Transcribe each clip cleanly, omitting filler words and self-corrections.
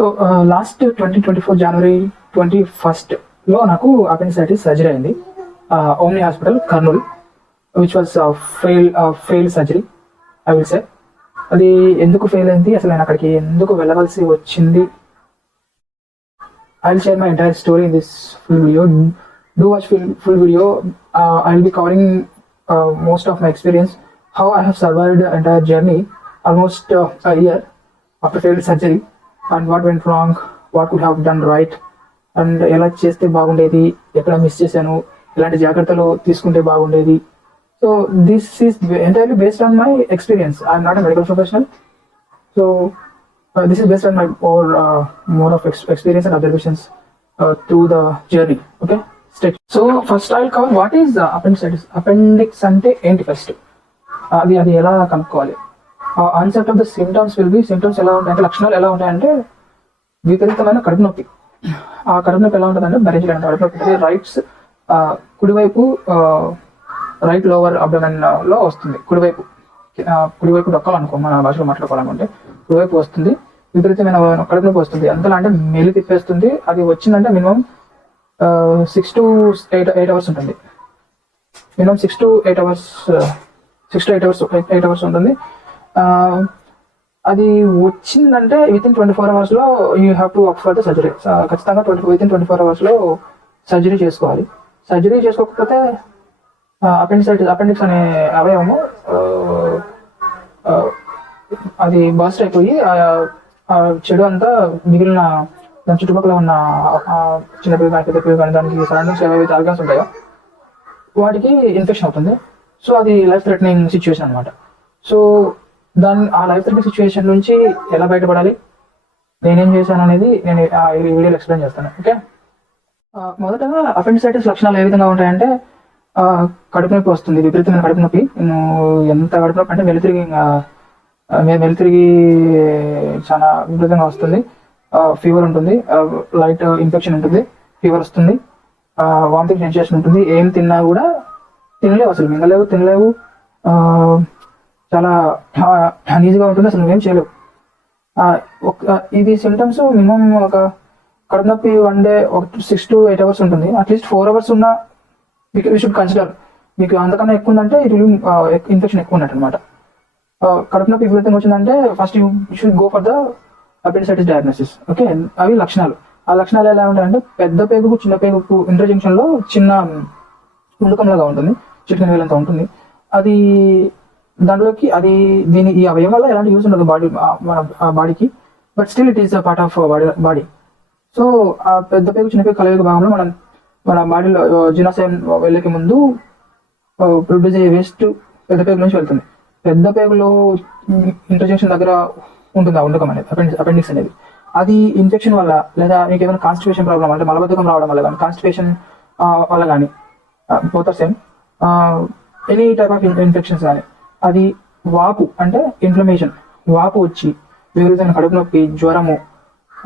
So last 2024 జనవరి 21లో నాకు appendicitis surgery అయింది. Omni hospital Kurnool, which was fail surgery I will say. అది ఎందుకు fail అయింది, అసలు నేను అక్కడికి ఎందుకు వెళ్ళవలసి వచ్చింది, I will share my entire story in this full video. Do watch full video. I will be covering most of my experience, how I have survived the entire journey, almost a year after failed surgery, and what went wrong, what could have done right, and ఎలా చేస్తే బాగుండేది, ఎక్కడ miss చేశాను, ఎలాంటి జాగ్రత్తలు తీసుకుంటే బాగుండేది. So this is entirely based on my experience. I'm not a medical professional, so this is based on my more of experience and observations through the journey. Okay, so first I will cover what is appendicitis. Appendix అంటే ఏంటి first, అది ఎలా కనుక్కోవాలి. Onset of the symptoms will be, symptoms ఎలా ఉంటాయంటే, లక్షణాలు ఎలా ఉంటాయంటే, విపరీతమైన కడుపు నొప్పి. ఆ కడుపు నొప్పి ఎలా ఉంటుందంటే భరించలేనంత కడుపు నొప్పి. రైట్స్ కుడివైపు రైట్ లోవర్ అబ్డమెన్ లో వస్తుంది. కుడివైపు డొక్కాలనుకో, మన భాషలో మాట్లాడుకోవాలనుకుంటే కుడివైపు వస్తుంది. విపరీతమైన కడుపు నొప్పి వస్తుంది. అంతలా అంటే మెలి తిప్పేస్తుంది. అది వచ్చిందంటే మినిమం 6 to 8 hours ఉంటుంది. మినిమం 6 to 8 hours ఉంటుంది. అది వచ్చిందంటే వితిన్ 24 hours లో you have to work for the surgery. ఖచ్చితంగా వితిన్ 24 hours లో సర్జరీ చేసుకోవాలి. సర్జరీ చేసుకోకపోతే అపెండిక్స్ అనే అవయవము అది బస్ట్ అయిపోయి ఆ చెడు అంతా మిగిలిన దాని చుట్టుపక్కల ఉన్న చిన్నపిల్లలు కానీ పెద్ద పిల్లలు కానీ దానికి సరౌండింగ్స్ ఏవైతే ఆర్గాన్స్ ఉంటాయో వాటికి ఇన్ఫెక్షన్ అవుతుంది. సో అది లైఫ్ థ్రెటనింగ్ సిచ్యువేషన్ అనమాట. సో ఆ లైఫ్ థ్రెటనింగ్ సిచ్యువేషన్ నుంచి ఎలా బయటపడాలి, నేనేం చేశాను అనేది నేను ఈ వీడియోలో ఎక్స్ప్లెయిన్ చేస్తాను. ఓకే, మొదటగా అపెండిసైటిస్ లక్షణాలు ఏ విధంగా ఉంటాయంటే, కడుపు నొప్పి వస్తుంది, విపరీతమైన కడుపు నొప్పి. ఎంత కడుపు నొప్పి అంటే మెలితిరిగి చాలా విపరీతంగా వస్తుంది. ఫీవర్ ఉంటుంది, లైట్ ఇన్ఫెక్షన్ ఉంటుంది, ఫీవర్ వస్తుంది, వామిటింగ్ సెన్సేషన్ ఉంటుంది. ఏం తిన్నా కూడా తినలేవు, అసలు మింగలేవు, తినలేవు, చాలా అన్ఈజీగా ఉంటుంది, అసలు నువ్వేం చేయలేవు. ఇది సిమ్టమ్స్ మినిమం ఒక కడుపు నొప్పి 1 day 6 to 8 hours ఉంటుంది. అట్లీస్ట్ 4 hours ఉన్నా వీ షుడ్ కన్సిడర్. మీకు అంతకన్నా ఎక్కువ ఉందంటే ఇట్ విల్ ఇన్ఫెక్షన్ ఎక్కువ ఉన్నట్టు అనమాట. కడుపు నొప్పి విపరీతంగా వచ్చిందంటే first you should go for the appendicitis diagnosis. Okay, అవి లక్షణాలు. ఆ లక్షణాలు ఎలా ఉంటాయంటే, పెద్ద పేగుకు చిన్న పేగుకు ఇంటర్జంక్షన్ లో చిన్న కుండకంలాగా ఉంటుంది, చిటికెన వేలంతా ఉంటుంది. అది దాంట్లోకి ఈ అవయవం వల్ల ఎలాంటి యూజ్ ఉండదు మన బాడీకి, but still it is a part of body. So ఆ పెద్ద పేగు చిన్న పేగు కలయిక భాగంలో మన బాడీలో జీర్ణాశయం వెళ్ళకే ముందు ప్రొడ్యూస్ అయ్యే వేస్ట్ పెద్ద పేగు నుంచి వెళ్తుంది. పెద్ద పేగులో ఇంటర్జంక్షన్ దగ్గర ఉంటుంది ఆ ఉండకం అనేది, అపెండిక్స్ అనేది. అది ఇన్ఫెక్షన్ వల్ల, లేదా మీకు ఏమైనా కాన్స్టిపేషన్ ప్రాబ్లమ్ అంటే మలబద్ధకం రావడం వల్ల కానీ, కాన్స్టిపేషన్ వల్ల కానీ, both are same, any type of infections కానీ, అది వాపు అంటే ఇన్ఫ్లమేషన్, వాపు వచ్చి విపరీతమైన కడుపు నొప్పి, జ్వరము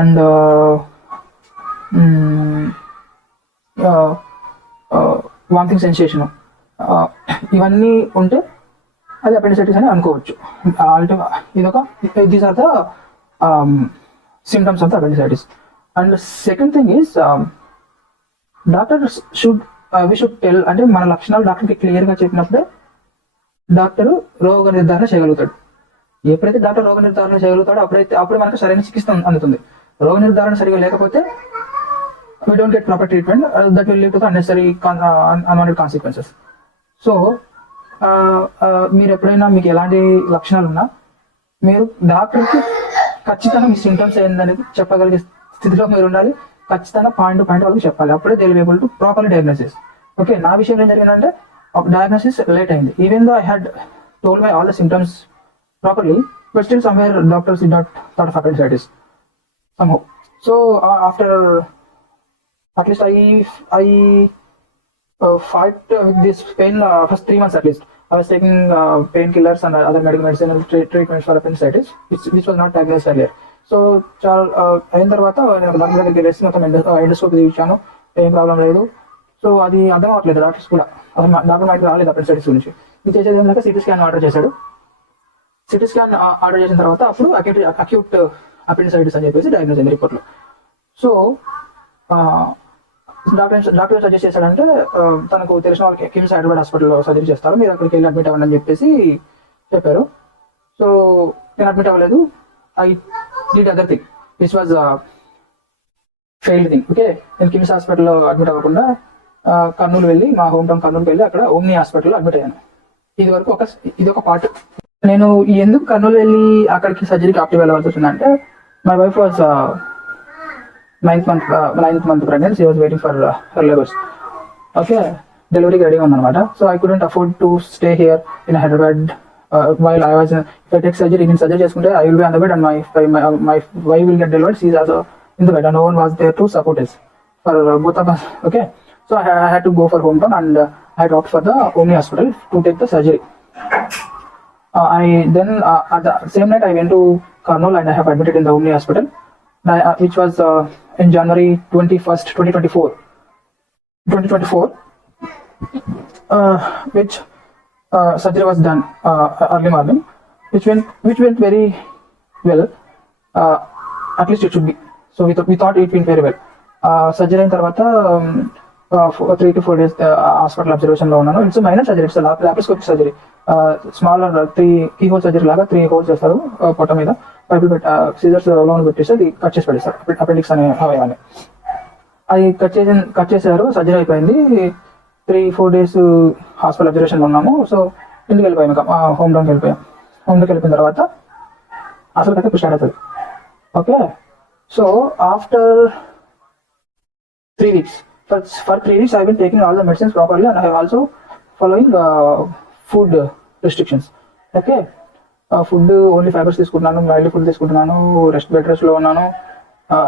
అండ్ వామిటింగ్ సెన్సేషను, ఇవన్నీ ఉంటే అది అపెండిసైటిస్ అని అనుకోవచ్చు. These are the symptoms of the appendicitis. And second thing is, doctors we should tell, అంటే మన లక్షణాలు డాక్టర్కి క్లియర్గా చెప్పినప్పుడే డాక్టర్ రోగ నిర్ధారణ చేయగలుగుతాడు. ఎప్పుడైతే డాక్టర్ రోగ నిర్ధారణ చేయగలుగుతాడో అప్పుడు మనకు సరైన చికిత్స అందుతుంది. రోగ నిర్ధారణ సరిగా లేకపోతే we don't get proper treatment, that will lead to the unnecessary unwanted consequences. So మీరు ఎప్పుడైనా మీకు ఎలాంటి లక్షణాలు ఉన్నా మీరు డాక్టర్కి ఖచ్చితంగా మీ సింటమ్స్ ఏందనేది చెప్పగలిగే స్థితిలో మీరు ఉండాలి. ఖచ్చితంగా పాయింట్ టు పాయింట్ వాళ్ళకి చెప్పాలి. అప్పుడే they will be able to properly diagnosis. Okay, నా విషయంలో ఏం జరిగిందంటే డయాగ్నోసిస్ లేట్ అయింది. Even though I had told my all the symptoms properly, but still somewhere doctors did not thought of appendicitis somehow. So after at least I fight with this pain first 3 months at least. I was taking painkillers and other medicinal treatments for appendicitis, which was not diagnosed earlier. So అయిన తర్వాత నేను doctor దగ్గరికి వెళ్ళేసి మొత్తం endoscopy తీయించాను, ఏం problem లేదు. So అది అర్థం అవ్వట్లేదు డాక్టర్స్ కూడా, అసలు డాక్టర్ మైకి రాలేదు అపెండిసైటిస్ గురించి. ఇది చేసేది ఏం లేక సిటీ స్కాన్ ఆర్డర్ చేశాడు. సిటీ స్కాన్ ఆర్డర్ చేసిన తర్వాత అప్పుడు అక్యూట్ అపెండిసైటిస్ అని చెప్పేసి డయాగ్నోస్ అయింది రిపోర్ట్లో. సో డాక్టర్ సజెస్ట్ చేశాడంటే తనకు తెలిసిన వాళ్ళకి కిమ్స్ హైదరాబాద్ హాస్పిటల్లో సర్జరీ చేస్తారు, మీరు అక్కడికి వెళ్ళి అడ్మిట్ అవ్వండి అని చెప్పేసి చెప్పారు. సో నేను అడ్మిట్ అవ్వలేదు. I did other thing which was failed thing. Okay, నేను కిమ్స్ హాస్పిటల్లో అడ్మిట్ అవ్వకుండా కర్నూలు వెళ్ళి, మా హోమ్ టౌన్ కర్నూలుకి వెళ్ళి అక్కడ ఓమ్ని హాస్పిటల్లో అడ్మిట్ అయ్యాను. ఇది ఒక పార్ట్. నేను ఎందుకు కర్నూలు వెళ్ళి అక్కడికి సర్జరీకి ఆప్టివ్ వెళ్ళవలసి వచ్చిందంటే, my wife was ninth month pregnant. She was waiting for her labours. Okay, డెలివరీకి రెడీగా ఉందన్నమాట. So I couldn't afford to stay here in Hyderabad while I was if I take surgery. నేను సర్జరీ చేసుకుంటే I will be on the bed and my wife will get delivered. She is also in the bed and no one was there to support us ఫర్ both of us. Okay, so I had to go for hometown and I had opted for the Omni hospital to take the surgery. At the same night I went to Kurnool and I have admitted in the Omni hospital, which was in January 21st, 2024, which surgery was done early morning, which went very well. At least it should be. So we thought it went very well. Surgery అయిన తర్వాత 3 to 4 days hospital observation లో ఉన్నాను. It's minor surgery, it's laparoscopic surgery. Smaller 3 key hole surgery లాగా 3 holes చేస్తారు పొట్ట మీద, పైపులు పెట్టి సీజర్స్ లోన్ పెట్టేసి అది కట్ చేసి పెడతారు, అపెండిక్స్ అనే అవయవాన్ని. అది కట్ చేశారు. సర్జరీ అయిపోయింది. 3-4 days హాస్పిటల్ అబ్జర్వేషన్ లో ఉన్నాము. సో ఇంటికి వెళ్ళిపోయాము, హోమ్ టౌన్కి వెళ్ళిపోయాం. హోమ్ టౌన్కి వెళ్ళిపోయిన తర్వాత అసలు కథ స్టార్ట్ అవుతుంది. Okay, so after 3 weeks, for 3 weeks I've been taking all the medicines properly and I have also following food restrictions. Okay, food only fibres తీసుకుంటున్నాను, మైల్డ్ ఫుడ్ తీసుకుంటున్నాను, బెడ్ రెస్ట్ లో ఉన్నాను,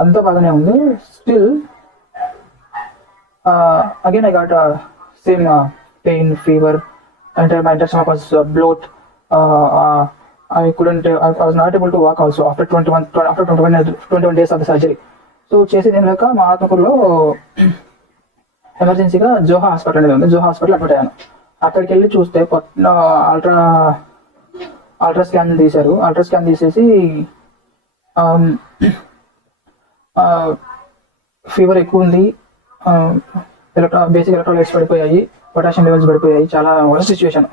అంతా బాగానే ఉంది. Still again I got same pain, fever, and my stomach was bloat. I was not able to walk also after 21 days of the surgery. So చేసేది ఏం లేక మా ఆత్మకూరులో ఎమర్జెన్సీగా జోహా హాస్పిటల్ అనేది ఉంది, జోహా హాస్పిటల్ అడ్మిట్ అయ్యాను. అక్కడికి వెళ్ళి చూస్తే అల్ట్రా స్కాన్ తీశారు. అల్ట్రా స్కాన్ తీసేసి ఫీవర్ ఎక్కువ ఉంది, బేసిక్ ఎలక్ట్రోలైట్స్ పడిపోయాయి, పొటాషియం లెవెల్స్ పడిపోయాయి. చాలా worst situation.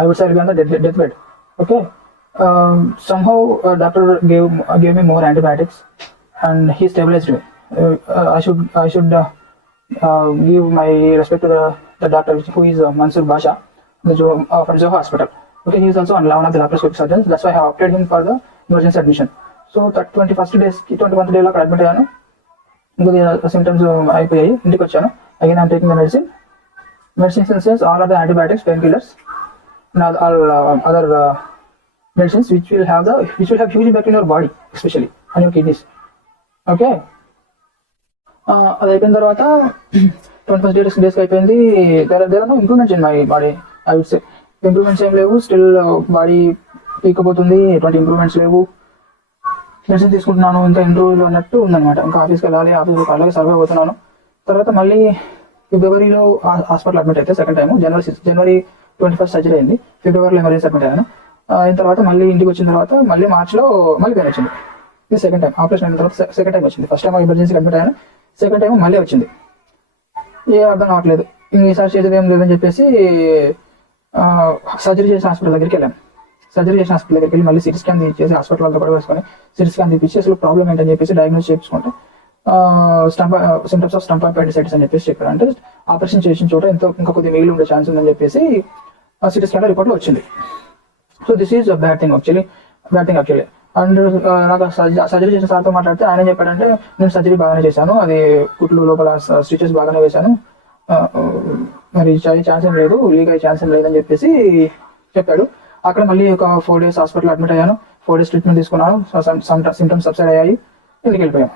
I would say I'll be on the death bed. Okay, somehow doctor gave me more antibiotics and he stabilized me. I should give my respect to the doctor who is Mansoor Basha from Zoha Hospital. Okay, he is also one of the laparoscopic surgeons. That's why I opted him for the emergency admission. So 21st day లో అక్కడ admit అయ్యాను. ఇంకా symptoms అయిపోయాయి. ఇంటికి వచ్చాను. Again I'm taking the medicines in sense all are the antibiotics, pain killers and all other medicines which will have huge impact in your body, especially on your kidneys. Okay, అది అయిపోయిన తర్వాత 21st days అయిపోయింది. there are no improvements in my body. I would say improvements ఏం లేవు. Still body పీకపోతుంది, ఎటువంటి improvements లేవు. Medicine తీసుకుంటున్నాను, ఇంకా ఇంటర్వ్యూలు అన్నట్టు ఉందన్నమాట. ఇంకా ఆఫీస్కి వెళ్ళాలి, ఆఫీస్కి అలాగే సర్వే అవుతున్నాను. తర్వాత మళ్ళీ ఫిబ్రవరిలో హాస్పిటల్ అడ్మిట్ అయితే సెకండ్ టైం. జనవరి 21st సర్జరీ అయింది. ఫిబ్రవరిలో ఎమర్జెన్సీ అడ్మిట్ అయ్యాను. అయిన తర్వాత మళ్ళీ ఇంటికి వచ్చిన తర్వాత మళ్ళీ మార్చిలో మళ్ళీ పెయిన్ వచ్చింది. ఇది సెకండ్ టైం. ఆపరేషన్ అయిన తర్వాత సెకండ్ టైం వచ్చింది. ఫస్ట్ టైం ఎమర్జెన్సీకి అడ్మిట్ అయ్యాను, సెకండ్ టైం మళ్ళీ వచ్చింది. అర్థం కావట్లేదు, ఈసారి చేసేది ఏం లేదని చెప్పేసి సర్జరీ చేసిన హాస్పిటల్ దగ్గరికి వెళ్ళాను. సర్జరీ చేసిన హాస్పిటల్ దగ్గరికి వెళ్ళి మళ్ళీ సిటీ స్కాన్ తీసేసి హాస్పిటల్ వాళ్ళతో కూడా వేసుకొని సిటీ స్కాన్ తీపించి అసలు ప్రాబ్లం ఏంటని చెప్పేసి డయాగ్నోస్ చేసుకుంటే సిమ్టమ్స్ ఆఫ్ స్టంప్ అపెండిసైటిస్ అని చెప్పేసి చెప్పారు. అంటే ఆపరేషన్ చేసిన చోట ఇంకా కొద్దిగా మిగిలి ఉండే ఛాన్స్ ఉందని చెప్పేసి సిటీ స్కాన్ రిపోర్ట్లో వచ్చింది. So this is bad thing actually. And నాకు సర్జరీ చేసిన సార్తో మాట్లాడితే ఆయన చెప్పాడంటే, నేను సర్జరీ బాగానే చేశాను, అది కుట్లు లోపల స్టిచెస్ బాగానే వేశాను, మరి ఛాన్స్ ఏం లేదు, లీక్ అయ్యే ఛాన్స్ ఏం లేదని చెప్పేసి చెప్పాడు. అక్కడ మళ్ళీ ఒక 4 days హాస్పిటల్ అడ్మిట్ అయ్యాను. 4 days ట్రీట్మెంట్ తీసుకున్నాను. సిమ్టమ్స్ సబ్సైడ్ అయ్యాయి, ఇంటికి వెళ్ళిపోయాను.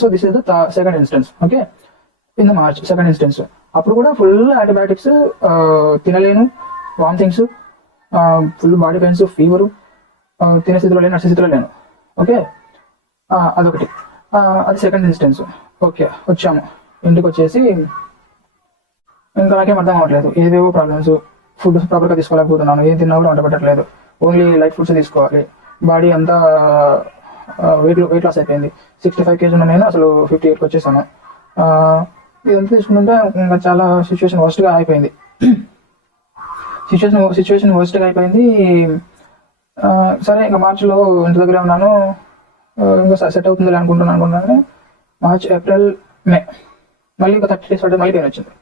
So this is the second instance. Okay, in the March second instance. అప్పుడు కూడా ఫుల్ యాంటీబయాటిక్స్, తినలేను, vomitings, full body pains, fever, తినే స్థితిలో లేను, నడిచే స్థితిలో లేను. ఓకే, అదొకటి. అది సెకండ్ ఇన్స్టెన్స్. ఓకే, వచ్చాము. ఇంటికి వచ్చేసి ఇంకా నాకేం అర్థం అవ్వట్లేదు, ఏవేవో ప్రాబ్లమ్స్, ఫుడ్ ప్రాపర్గా తీసుకోలేకపోతున్నాను, ఏం తిన్నా కూడా వంట పెట్టట్లేదు, ఓన్లీ లైట్ ఫుడ్స్ తీసుకోవాలి, బాడీ అంతా వెయిట్ లాస్ అయిపోయింది. 65 kg ఉన్న నేను అసలు 58కి వచ్చేసాను. ఇదంతా తీసుకుంటుంటే ఇంకా చాలా సిచ్యువేషన్ వర్స్ట్గా అయిపోయింది. సిచ్యువేషన్ వర్స్ట్గా అయిపోయింది. సరే ఇంకా మార్చిలో ఇంటి దగ్గరే ఉన్నాను, ఇంకా సెట్ అవుతుంది అనుకుంటున్నాను. మార్చ్, ఏప్రిల్, మే మళ్ళీ ఇంకా 30 days పడితే మళ్ళీ పెయిన్ వచ్చింది.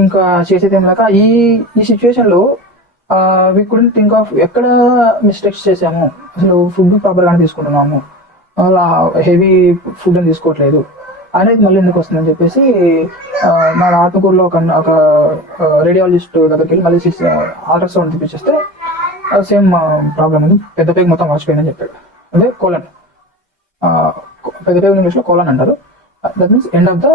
ఇంకా చేసేది ఏం లేక ఈ సిచ్యువేషన్లో వీ కుడెంట్ థింక్ ఆఫ్ ఎక్కడ మిస్టేక్స్ చేసాము, అసలు ఫుడ్ ప్రాపర్గానే తీసుకుంటున్నాము, అలా హెవీ ఫుడ్ అని తీసుకోవట్లేదు అనేది మళ్ళీ ఎందుకు వస్తుందని చెప్పేసి మా ఆత్మకూరులో ఒక రేడియాలజిస్ట్ దగ్గరికి వెళ్ళి మళ్ళీ అల్ట్రాసౌండ్ తీపిచ్చేస్తే సేమ్ ప్రాబ్లం ఉంది, పెద్ద పేగు మొత్తం వాచిపోయిందని చెప్పాడు. అంటే కోలన్, పెద్ద పేగు ఇంగ్లీష్లో కోలన్ అంటారు. That means end of the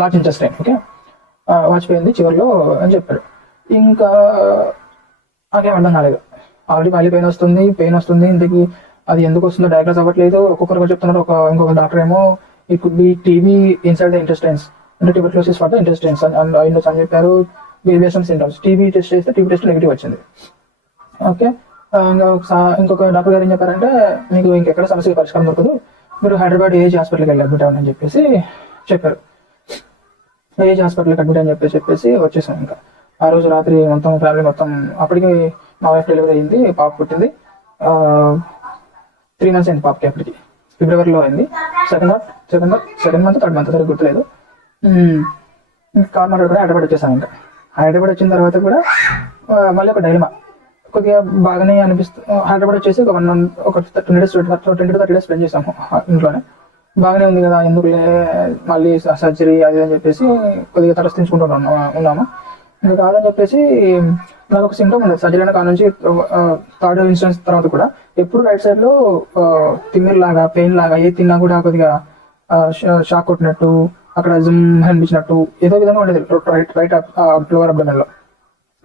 large intestine. Okay, వాచిపోయింది చివరిలో అని చెప్పాడు. ఇంకా నాకేం అర్థం కాలేదు. ఆల్రెడీ మళ్ళీ పెయిన్ వస్తుంది, ఇంతకీ అది ఎందుకు వస్తుందో డయాగ్నోస్ అవ్వట్లేదు. ఒక్కొక్కరు చెప్తున్నారు. ఇంకొక డాక్టర్ ఏమో it could be TB inside the intestines, అంటే ట్యూబర్క్లోసిస్ ఫర్ ద ఇంటెస్టైన్స్ అని చెప్పారు. Based on symptoms TB test చేస్తే టీబీ టెస్ట్ నెగిటివ్ వచ్చింది. ఓకే, ఇంకొక డాక్టర్ గారు ఏం చెప్పారంటే మీకు ఇంకెక్కడ సమస్యకి పరిష్కారం దొరకదు, మీరు హైదరాబాద్ ఏజ్ హాస్పిటల్కి వెళ్ళి అడ్మిట్ అవ్వని చెప్పేసి చెప్పారు. ఏజ్ హాస్పిటల్కి అడ్మిట్ అని చెప్పేసి వచ్చేసాం. ఇంకా ఆ రోజు రాత్రి మొత్తం ఫ్యామిలీ మొత్తం, అప్పటికి మా వైఫ్ డెలివరీ అయింది, పాప పుట్టింది. 3 months అయింది పాపకి. అప్పటికి ఫిబ్రవరిలో అయింది. సెకండ్ మంత్ థర్డ్ మంత్ సరిగ్గా గుర్తులేదు. కార్ మాట్లాడుకుని హైదరాబాద్ వచ్చేసాను. ఇంకా హైదరాబాద్ వచ్చిన తర్వాత కూడా మళ్ళీ ఒక డైలమా, కొద్దిగా బాగానే అనిపిస్తుంది. హైదరాబాద్ వచ్చేసి ఒక 1 month, ఒక 20 to 30 days స్పెండ్ చేసాము ఇంట్లోనే. బాగానే ఉంది కదా, ఎందుకులే మళ్ళీ సర్జరీ అది అని చెప్పేసి కొద్దిగా తలస్థించుకుంటూ ఉన్నాము. ఇంకా కాదని చెప్పేసి నాకు ఒక సింటమ్ ఉండదు. సర్జరీ అయిన కాడ నుంచి 3rd ఇన్స్టెన్స్ తర్వాత కూడా ఎప్పుడు రైట్ సైడ్లో తిమ్మిర్ లాగా, పెయిన్ లాగా, ఏ తిన్నా కూడా కొద్దిగా షాక్ కొట్టినట్టు, అక్కడ జిమ్ అనిపించినట్టు ఏదో విధంగా ఉండేది రైట్ లోవర్ అబ్డోమెన్లో.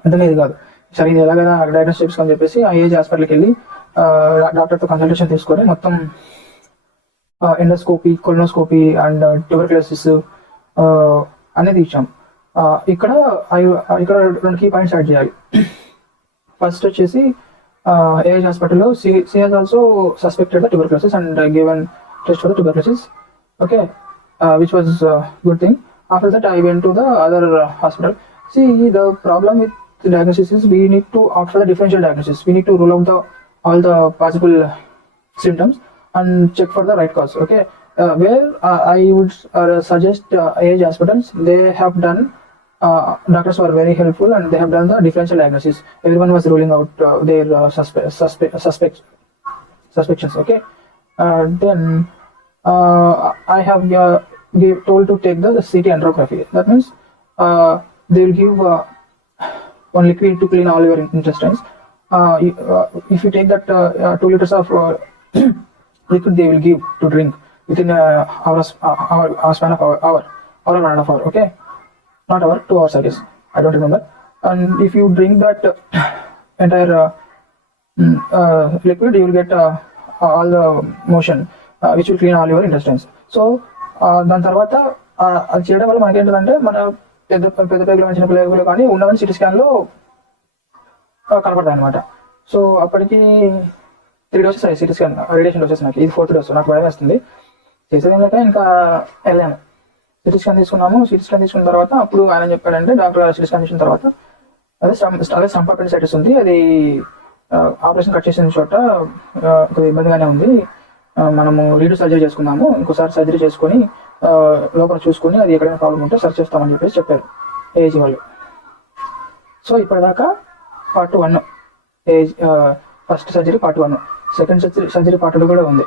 అంతేది కాదు. సరే ఇది ఎలాగైనా డయాగ్నోస్ చేసుకొని చెప్పేసి ఆ ఏజ్ హాస్పిటల్కి వెళ్ళి డాక్టర్తో కన్సల్టేషన్ తీసుకొని మొత్తం ఎండోస్కోపీ, కొలనోస్కోపీ అండ్ ట్యూబర్క్లోసిస్ అనేది ఇచ్చాం. ఇక్కడ 2 key points యాడ్ చేయాలి. ఫస్ట్ వచ్చేసి ఏజ్ హాస్పిటల్లో she has also suspected the tuberculosis and given test for the tuberculosis. Okay, which was a good thing. After that I went to the other hospital. See, the problem with the diagnosis is we need to opt for the differential diagnosis. We need to rule out all the possible symptoms and check for the right cause. Okay, where I would suggest age hospitals, they have done doctors were very helpful and they have done the differential diagnosis. Everyone was ruling out their suspections. Okay, then I have told to take the CT angiography. That means they will give one liquid to clean all your intestines. If you take that 2 liters of liquid, they will give to drink within hour span of hour or 1.5 hour. Okay, not hour, 2 hours I guess, I don't remember. And if you drink that entire liquid, you will get all the motion which will clean all your intestines. So దాని తర్వాత అది చేయడం వల్ల మనకేంటంటే మన పెద్ద పేగులు, చిన్న పేగులు కానీ ఉన్నవన్నీ సిటీ స్కాన్లో కనపడతాయి అనమాట. సో అప్పటికి 3 doses అయ్యి సిటీ స్కాన్ రేడియేషన్ డోసెస్. నాకు ఇది 4th dose. నాకు భయం వేస్తుంది, చేసేదేం లేక ఇంకా వెళ్ళాను. సిటీ స్కాన్ తీసుకున్నాము. సిటీ స్కాన్ తీసుకున్న తర్వాత అప్పుడు ఆయన చెప్పాడంటే, డాక్టర్ సిటీ స్కాన్ చేసిన తర్వాత అదే స్టంప్ అపెండిసైటిస్ ఉంది, అది ఆపరేషన్ కట్ చేసిన చోట కొద్దిగా ఇబ్బందిగానే ఉంది, మనము రీడు సర్జరీ చేసుకున్నాము, ఇంకోసారి సర్జరీ చేసుకొని లోపల చూసుకొని అది ఎక్కడైనా ప్రాబ్లం ఉంటే సర్చ్ చేస్తామని చెప్పేసి చెప్పారు ఏజ్ వాళ్ళు. సో ఇప్పటిదాకా part 1 age first surgery part 1, second surgery part 2 కూడా ఉంది.